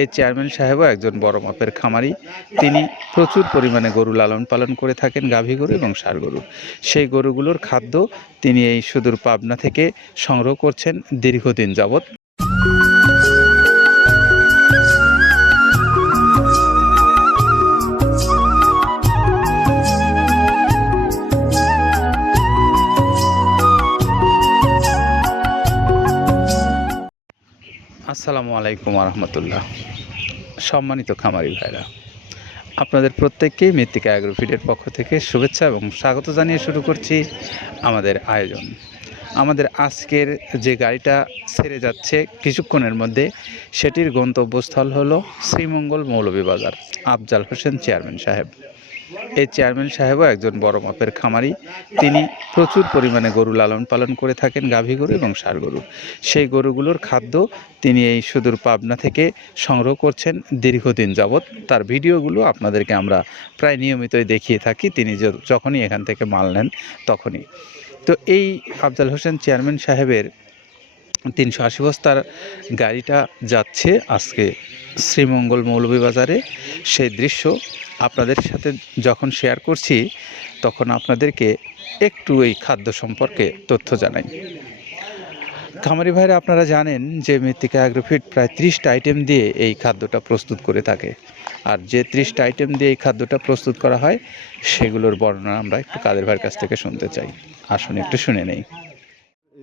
এই চেয়ারম্যান সাহেবও একজন বড় মাপের খামারি। তিনি প্রচুর পরিমাণে গরু লালন পালন করে থাকেন, গাভী গরু এবং সার গরু। সেই গরুগুলোর খাদ্য তিনি এই সুদূর পাবনা থেকে সংগ্রহ করছেন দীর্ঘদিন যাবৎ। আসসালামু আলাইকুম রহমতুল্লাহ সম্মানিত খামারি ভাইরা, আপনাদের প্রত্যেককেই মৃত্তিকা অ্যাগ্রোফিডের পক্ষ থেকে শুভেচ্ছা এবং স্বাগত জানিয়ে শুরু করছি আমাদের আয়োজন। আমাদের আজকের যে গাড়িটা ছেড়ে যাচ্ছে কিছুক্ষণের মধ্যে, সেটির গন্তব্যস্থল হলো শ্রীমঙ্গল মৌলভীবাজার, আফজাল হোসেন চেয়ারম্যান সাহেব। এই চেয়ারম্যান সাহেবও একজন বড় মাপের খামারি। তিনি প্রচুর পরিমাণে গরু লালন পালন করে থাকেন, গাভী গরু এবং ষাঁড় গরু। সেই গরুগুলোর খাদ্য তিনি এই সুদূর পাবনা থেকে সংগ্রহ করছেন দীর্ঘদিন যাবৎ। তার ভিডিওগুলো আপনাদেরকে আমরা প্রায় নিয়মিতই দেখিয়ে থাকি। তিনি যখনই এখান থেকে মাল নেন তখনই। তো এই আফজাল হোসেন চেয়ারম্যান সাহেবের তিনশো আশি বস্তার গাড়িটা যাচ্ছে আজকে শ্রীমঙ্গল মৌলভীবাজারে। সেই দৃশ্য আপনাদের সাথে যখন শেয়ার করছি, তখন আপনাদেরকে একটু এই খাদ্য সম্পর্কে তথ্য জানাই। খামারি ভাইরা, আপনারা জানেন যে মৃত্তিকা অ্যাগ্রোফিট প্রায় ত্রিশটা আইটেম দিয়ে এই খাদ্যটা প্রস্তুত করে থাকে। আর যে ত্রিশটা আইটেম দিয়ে এই খাদ্যটা প্রস্তুত করা হয়, সেগুলোর বর্ণনা আমরা একটু কাদের ভাইয়ের কাছ থেকে শুনতে চাই। আসুন, একটু শুনে নেই।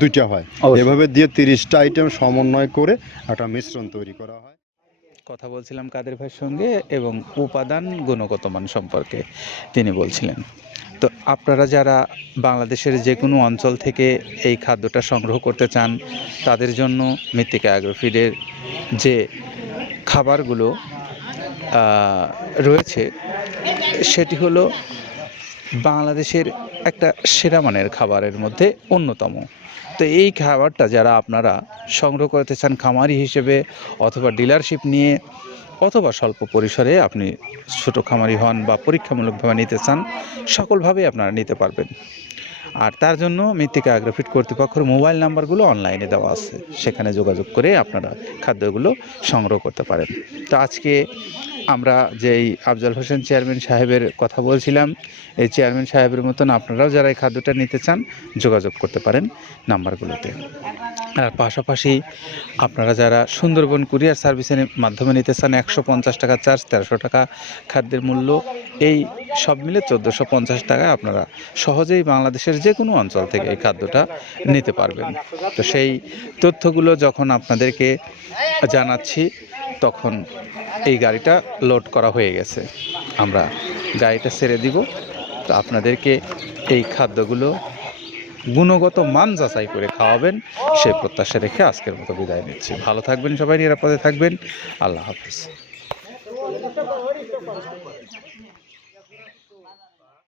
দুইটা হয়। এভাবে দিয়ে তিরিশটা আইটেম সমন্বয় করে একটা মিশ্রণ তৈরি করা হয়। কথা বলছিলাম কাদের ভাইয়ের সঙ্গে এবং উপাদান গুণগত মান সম্পর্কে তিনি বলছিলেন। তো আপনারা যারা বাংলাদেশের যে কোনো অঞ্চল থেকে এই খাদ্যটা সংগ্রহ করতে চান তাদের জন্য মৃত্তিকা অ্যাগ্রোফিডের যে খাবারগুলো রয়েছে সেটি হলো বাংলাদেশের একটা সেরা মানের খাবারের মধ্যে অন্যতম। তো এই খাবারটা যারা আপনারা সংগ্রহ করতে চান খামারি হিসেবে অথবা ডিলারশিপ নিয়ে অথবা স্বল্প পরিসরে আপনি ছোটো খামারি হন বা পরীক্ষামূলকভাবে নিতে চান, সকলভাবেই আপনারা নিতে পারবেন। আর তার জন্য মৃত্তিকা অ্যাগ্রোফিট কর্তৃপক্ষের মোবাইল নাম্বারগুলো অনলাইনে দেওয়া আছে। সেখানে যোগাযোগ করে আপনারা খাদ্যগুলো সংগ্রহ করতে পারেন। তো আজকে আমরা যেই আফজাল হোসেন চেয়ারম্যান সাহেবের কথা বলছিলাম, এই চেয়ারম্যান সাহেবের মতন আপনারাও যারা এই খাদ্যটা নিতে চান, যোগাযোগ করতে পারেন নাম্বারগুলোতে। আর পাশাপাশি আপনারা যারা সুন্দরবন কুরিয়ার সার্ভিসের মাধ্যমে নিতে চান, একশো পঞ্চাশ টাকা চার্জ, তেরোশো টাকা খাদ্যের মূল্য, এই সব মিলে চোদ্দোশো পঞ্চাশ টাকায় আপনারা সহজেই বাংলাদেশের যে কোনো অঞ্চল থেকে এই খাদ্যটা নিতে পারবেন। তো সেই তথ্যগুলো যখন আপনাদেরকে জানাচ্ছি তখন এই গাড়িটা লোড করা হয়ে গেছে। আমরা গাড়িটা ছেড়ে দিব। তো আপনাদেরকে এই খাদ্যগুলো গুণগত মান যাচাই করে খাওয়াবেন। সে প্রত্যাশা রেখে আজকের মতো বিদায় নিচ্ছি। ভালো থাকবেন সবাই, নিরাপদে থাকবেন। আল্লাহ হাফিজ।